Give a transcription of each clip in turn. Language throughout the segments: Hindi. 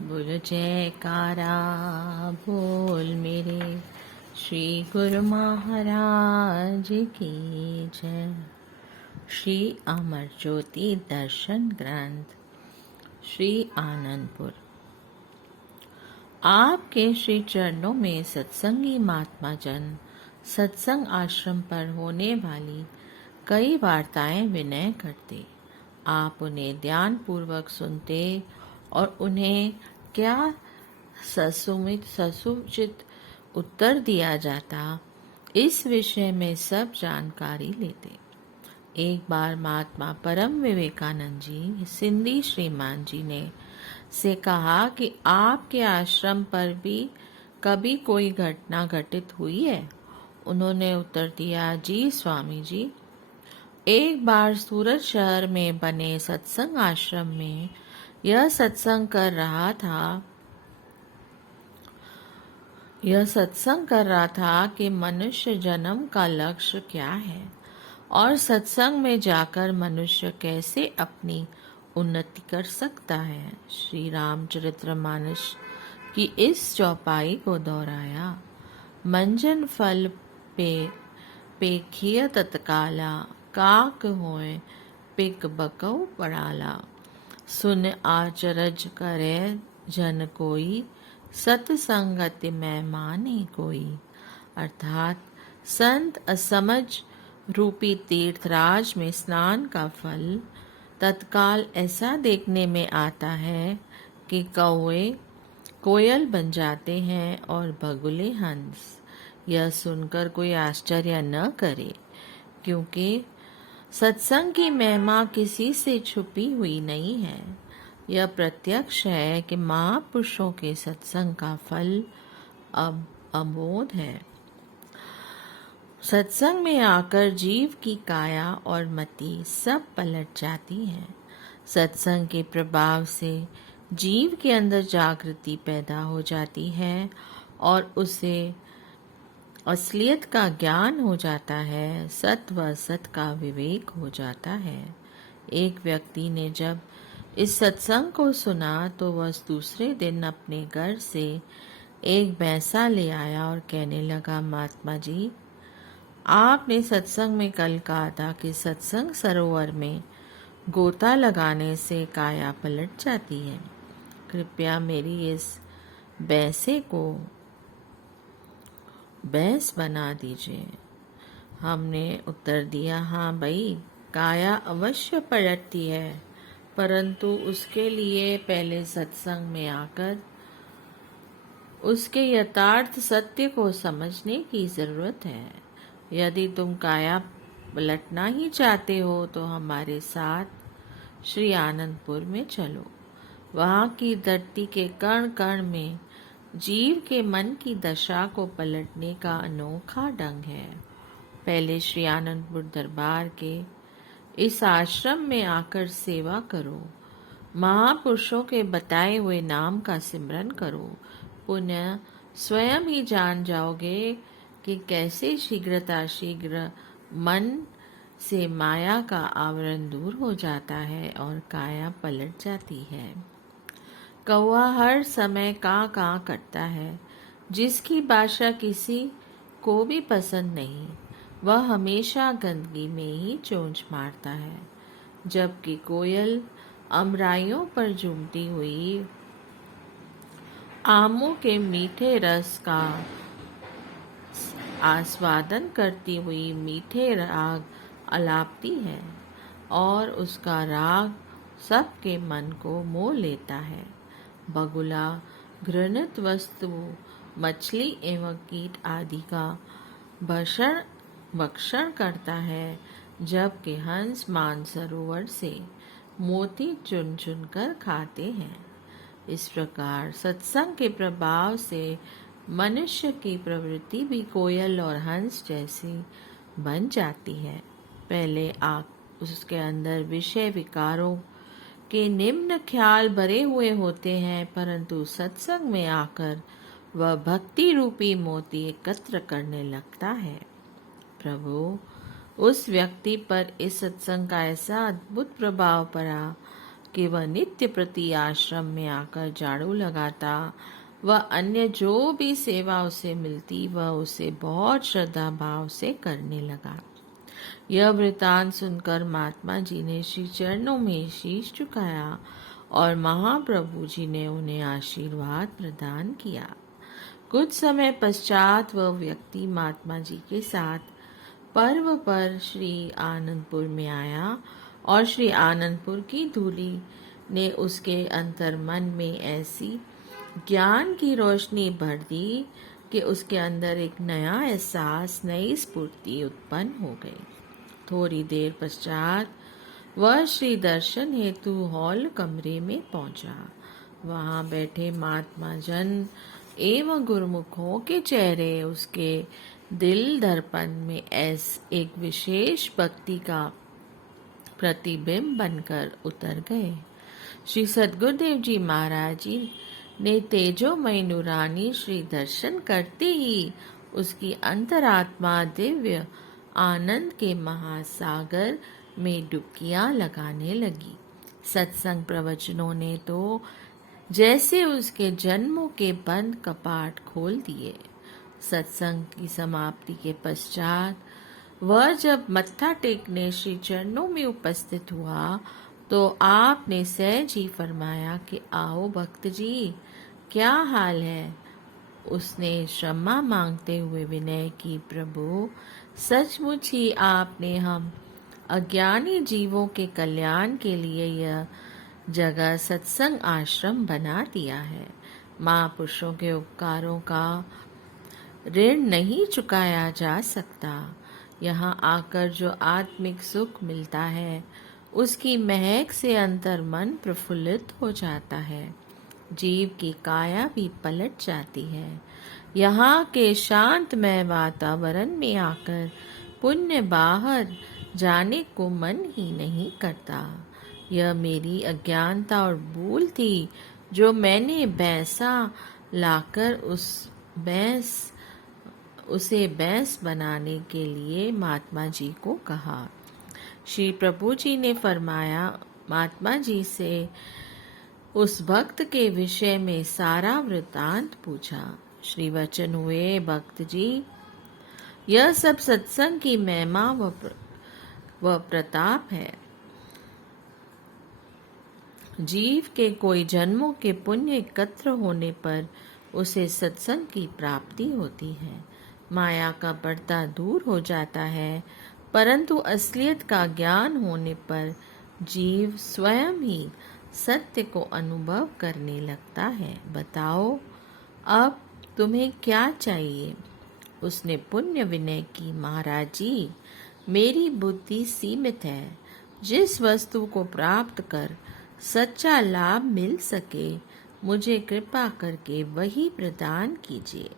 बोल जयकारा बोल मेरे श्री गुरु महाराज की जय। श्री अमर ज्योति दर्शन ग्रंथ श्री आनंदपुर। आपके श्री चरणों में सत्संगी महात्मा जन सत्संग आश्रम पर होने वाली कई वार्ताएं विनय करते। आप उन्हें ध्यान पूर्वक सुनते और उन्हें क्या ससुचित उत्तर दिया जाता, इस विषय में सब जानकारी लेते। एक बार महात्मा परम विवेकानंद जी सिंधी श्रीमान जी ने से कहा कि आपके आश्रम पर भी कभी कोई घटना घटित हुई है। उन्होंने उत्तर दिया, जी स्वामी जी, एक बार सूरत शहर में बने सत्संग आश्रम में यह सत्संग कर रहा था कि मनुष्य जन्म का लक्ष्य क्या है और सत्संग में जाकर मनुष्य कैसे अपनी उन्नति कर सकता है। श्री रामचरितमानस की इस चौपाई को दोहराया। मंजन फल पेखिय तत्काला, काक होए पिक बकौ पड़ाला। सुन आचरज करे जन कोई, सतसंगति में माने कोई। अर्थात संत असमझ रूपी तीर्थराज में स्नान का फल तत्काल ऐसा देखने में आता है कि कौवे कोयल बन जाते हैं और बगुले हंस। यह सुनकर कोई आश्चर्य न करे, क्योंकि सत्संग की महिमा किसी से छुपी हुई नहीं है। यह प्रत्यक्ष है कि महापुरुषों के सत्संग का फल अब अमोघ है। सत्संग में आकर जीव की काया और मति सब पलट जाती है। सत्संग के प्रभाव से जीव के अंदर जागृति पैदा हो जाती है और उसे असलियत का ज्ञान हो जाता है, सत व असत का विवेक हो जाता है। एक व्यक्ति ने जब इस सत्संग को सुना तो वह दूसरे दिन अपने घर से एक भैंसा ले आया और कहने लगा, महात्मा जी, आपने सत्संग में कल कहा था कि सत्संग सरोवर में गोता लगाने से काया पलट जाती है। कृपया मेरी इस भैंसे को भैंस बना दीजिए। हमने उत्तर दिया, हाँ भाई, काया अवश्य पलटती है, परंतु उसके लिए पहले सत्संग में आकर उसके यथार्थ सत्य को समझने की जरूरत है। यदि तुम काया पलटना ही चाहते हो तो हमारे साथ श्री आनंदपुर में चलो। वहाँ की धरती के कण कण में जीव के मन की दशा को पलटने का अनोखा ढंग है। पहले श्री आनंदपुर दरबार के इस आश्रम में आकर सेवा करो, महापुरुषों के बताए हुए नाम का सिमरन करो। पुनः स्वयं ही जान जाओगे कि कैसे शीघ्र मन से माया का आवरण दूर हो जाता है और काया पलट जाती है। कौवा हर समय kaa करता है, जिसकी भाषा किसी को भी पसंद नहीं। वह हमेशा गंदगी में ही चोंच मारता है, जबकि कोयल अमराइयों पर झूमती हुई आमों के मीठे रस का आस्वादन करती हुई मीठे राग अलापती है और उसका राग सबके मन को मोह लेता है। बगुला घृणित वस्तु मछली एवं कीट आदि का भक्षण करता है, जबकि हंस मानसरोवर से मोती चुन चुन कर खाते हैं। इस प्रकार सत्संग के प्रभाव से मनुष्य की प्रवृत्ति भी कोयल और हंस जैसी बन जाती है। पहले उसके अंदर विषय विकारों के निम्न ख्याल भरे हुए होते हैं, परंतु सत्संग में आकर वह भक्ति रूपी मोती एकत्र करने लगता है। प्रभु, उस व्यक्ति पर इस सत्संग का ऐसा अद्भुत प्रभाव पड़ा कि वह नित्य प्रति आश्रम में आकर झाड़ू लगाता। वह अन्य जो भी सेवा उसे मिलती वह उसे बहुत श्रद्धा भाव से करने लगा। यह वृतांत सुनकर महात्मा जी ने श्री चरणों में शीश झुकाया और महाप्रभु जी ने उन्हें आशीर्वाद प्रदान किया। कुछ समय पश्चात वह व्यक्ति महात्मा जी के साथ पर्व पर श्री आनंदपुर में आया और श्री आनंदपुर की धूली ने उसके अंतर्मन में ऐसी ज्ञान की रोशनी भर दी कि उसके अंदर एक नया एहसास, नई स्फूर्ति उत्पन्न हो गई। थोड़ी देर पश्चात वह श्री दर्शन हेतु हॉल कमरे में पहुंचा। वहां बैठे महात्मा जन एवं गुरुमुखों के चेहरे उसके दिल दर्पण में एक विशेष भक्ति का प्रतिबिंब बनकर उतर गए। श्री सद्गुरुदेव जी महाराज जी ने तेजोमय नूरानी श्री दर्शन करते ही उसकी अंतरात्मा दिव्य आनंद के महासागर में डुबकियां लगाने लगी। सत्संग प्रवचनों ने तो जैसे उसके जन्मों के बंद कपाट खोल दिए। सत्संग की समाप्ति के पश्चात वह जब मत्था टेकने श्री चरणों में उपस्थित हुआ तो आपने सहज ही फरमाया कि आओ भक्त जी, क्या हाल है। उसने क्षमा मांगते हुए विनय की, प्रभु सचमुच ही आपने हम अज्ञानी जीवों के कल्याण के लिए यह जगह सत्संग आश्रम बना दिया है। महापुरुषों के उपकारों का ऋण नहीं चुकाया जा सकता। यहाँ आकर जो आत्मिक सुख मिलता है उसकी महक से अंतर मन प्रफुल्लित हो जाता है। जीव की काया भी पलट जाती है। यहाँ के शांतमय वातावरण में आकर पुण्य बाहर जाने को मन ही नहीं करता। यह मेरी अज्ञानता और भूल थी जो मैंने भैंसा लाकर उसे भैंस बनाने के लिए महात्मा जी को कहा। श्री प्रभु जी ने फरमाया, महात्मा जी से उस भक्त के विषय में सारा वृतांत पूछा। श्री वचन हुए, भक्त जी, यह सब सत्संग की महिमा व प्रताप है। जीव के कोई जन्मों के पुण्य एकत्र होने पर उसे सत्संग की प्राप्ति होती है। माया का पर्दा दूर हो जाता है, परंतु असलियत का ज्ञान होने पर जीव स्वयं ही सत्य को अनुभव करने लगता है। बताओ अब तुम्हें क्या चाहिए। उसने पुण्य विनय की, महाराज जी, मेरी बुद्धि सीमित है। जिस वस्तु को प्राप्त कर सच्चा लाभ मिल सके मुझे कृपा करके वही प्रदान कीजिए।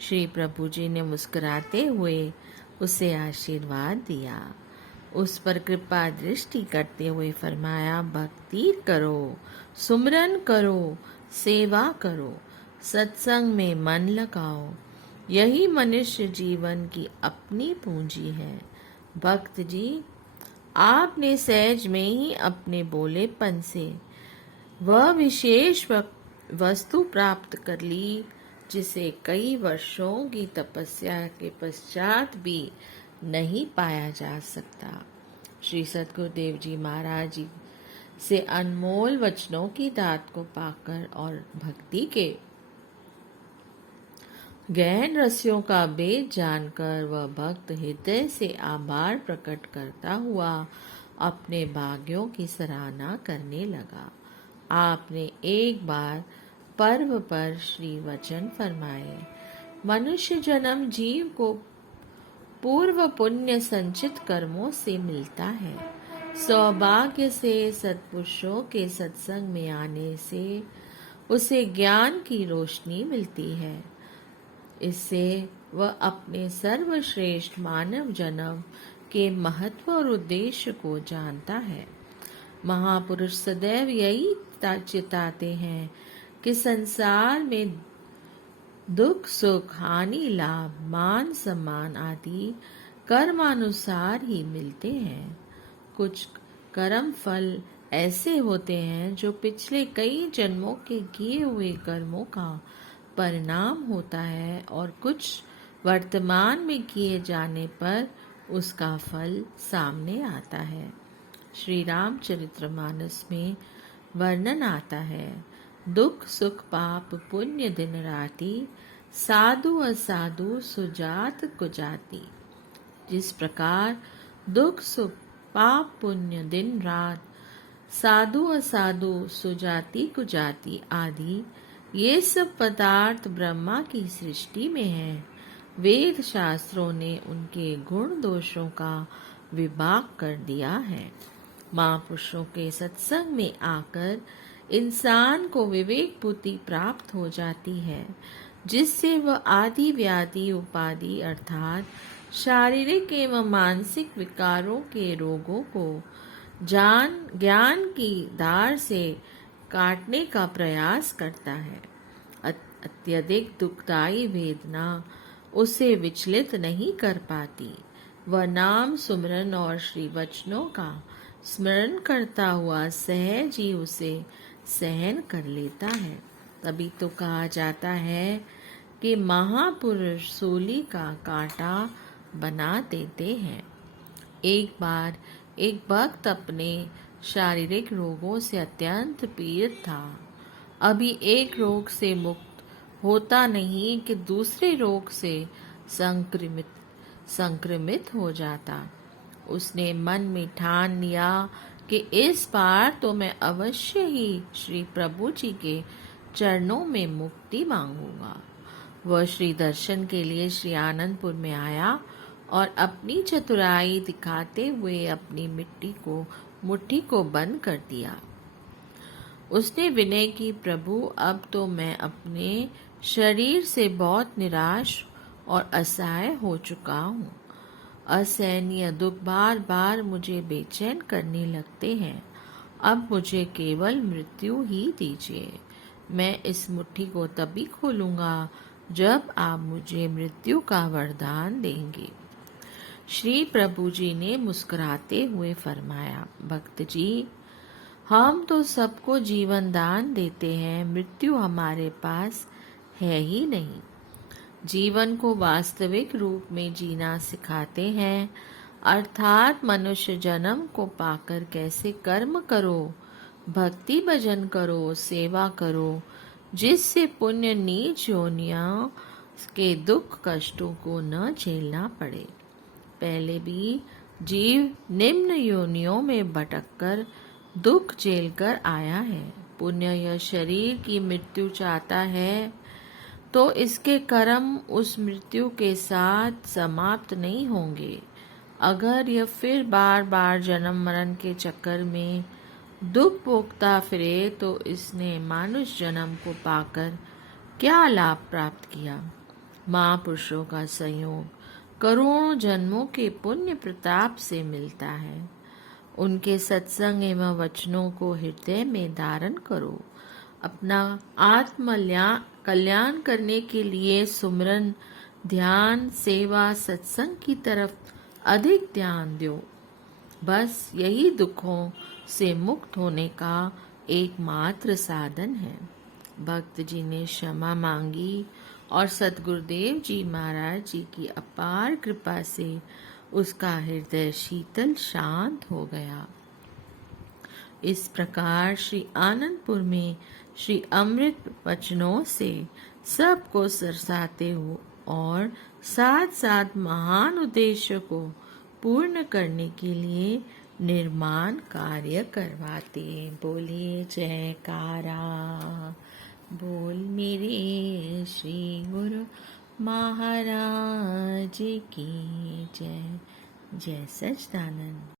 श्री प्रभु जी ने मुस्कुराते हुए उसे आशीर्वाद दिया। उस पर कृपा दृष्टि करते हुए फरमाया, भक्ति करो, सुमरन करो, सेवा करो, सत्संग में मन लगाओ। यही मनुष्य जीवन की अपनी पूंजी है। भक्त जी, आपने सहज में ही अपने बोलेपन से वह विशेष वस्तु प्राप्त कर ली जिसे कई वर्षों की तपस्या के पश्चात भी नहीं पाया जा सकता। श्री सद्गुरुदेव जी महाराज जी से अनमोल वचनों की दात को पाकर और भक्ति के गहन रस्यों का भेद जानकर वह भक्त हृदय से आभार प्रकट करता हुआ अपने भाग्यों की सराहना करने लगा। आपने एक बार पर्व पर श्री वचन फरमाए, मनुष्य जन्म जीव को पूर्व पुण्य संचित कर्मों से मिलता है। सौभाग्य से सत्पुरुषों के सत्संग में आने से उसे ज्ञान की रोशनी मिलती है। इससे वह अपने सर्वश्रेष्ठ मानव जन्म के महत्व और उद्देश्य को जानता है। महापुरुष सदैव यही चिताते हैं कि संसार में दुख सुख हानि लाभ मान सम्मान आदि कर्मानुसार ही मिलते हैं। कुछ कर्म फल ऐसे होते हैं जो पिछले कई जन्मों के किए हुए कर्मों का परिणाम होता है और कुछ वर्तमान में किए जाने पर उसका फल सामने आता है। श्री रामचरितमानस में वर्णन आता है, दुख सुख पाप पुण्य दिन राति, साधु असाधु सुजात कुजाति। जिस प्रकार दुख सुख पाप पुण्य दिन रात, साधु असाधु सुजाति कुजाति आदि ये सब पदार्थ ब्रह्मा की सृष्टि में है। वेद शास्त्रों ने उनके गुण दोषों का विभाग कर दिया है। महापुरुषों के सत्संग में आकर इंसान को विवेक बुद्धि प्राप्त हो जाती है, जिससे वह आदि व्याधि उपाधि अर्थात शारीरिक एवं मानसिक विकारों के रोगों को ज्ञान की धार से काटने का प्रयास करता है। अत्यधिक दुखदायी वेदना उसे विचलित नहीं कर पाती। वह नाम सुमरन और श्री वचनों का स्मरण करता हुआ सहज ही उसे सहन कर लेता है। तभी तो कहा जाता है कि महापुरुष सूली का कांटा बना देते हैं। एक बार एक भक्त अपने शारीरिक रोगों से अत्यंत पीड़ित था। अभी एक रोग से मुक्त होता नहीं कि दूसरे रोग से संक्रमित हो जाता। उसने मन में ठान लिया कि इस बार तो मैं अवश्य ही श्री प्रभु जी के चरणों में मुक्ति मांगूंगा। वह श्री दर्शन के लिए श्री आनंदपुर में आया और अपनी चतुराई दिखाते हुए अपनी मुट्ठी को बंद कर दिया। उसने विनय की, प्रभु अब तो मैं अपने शरीर से बहुत निराश और असहाय हो चुका हूँ। असहनीय दुख बार बार मुझे बेचैन करने लगते हैं। अब मुझे केवल मृत्यु ही दीजिए। मैं इस मुट्ठी को तभी खोलूंगा जब आप मुझे मृत्यु का वरदान देंगे। श्री प्रभु जी ने मुस्कुराते हुए फरमाया, भक्त जी, हम तो सबको जीवन दान देते हैं, मृत्यु हमारे पास है ही नहीं। जीवन को वास्तविक रूप में जीना सिखाते हैं, अर्थात मनुष्य जन्म को पाकर कैसे कर्म करो, भक्ति भजन करो, सेवा करो, जिससे पुण्य नीच योनियों के दुख कष्टों को न झेलना पड़े। पहले भी जीव निम्न योनियों में भटककर दुख झेलकर आया है। पुण्य यह शरीर की मृत्यु चाहता है तो इसके कर्म उस मृत्यु के साथ समाप्त नहीं होंगे। अगर यह फिर बार बार जन्म मरण के चक्कर में दुख भोगता फिरे तो इसने मानुष जन्म को पाकर क्या लाभ प्राप्त किया। महापुरुषों का संयोग करोड़ों जन्मों के पुण्य प्रताप से मिलता है। उनके सत्संग एवं वचनों को हृदय में धारण करो। अपना आत्म कल्याण करने के लिए सुमरन, ध्यान, सेवा, सत्संग की तरफ अधिक ध्यान दो। बस यही दुखों से मुक्त होने का एकमात्र साधन है। भक्त जी ने क्षमा मांगी और सतगुरुदेव जी महाराज जी की अपार कृपा से उसका हृदय शीतल शांत हो गया। इस प्रकार श्री आनंदपुर में श्री अमृत वचनों से सबको सरसाते हो और साथ साथ महान उद्देश्य को पूर्ण करने के लिए निर्माण कार्य करवाते। बोलिए जयकारा, बोल मेरे श्री गुरु महाराज की जय। जय सच्चिदानंद।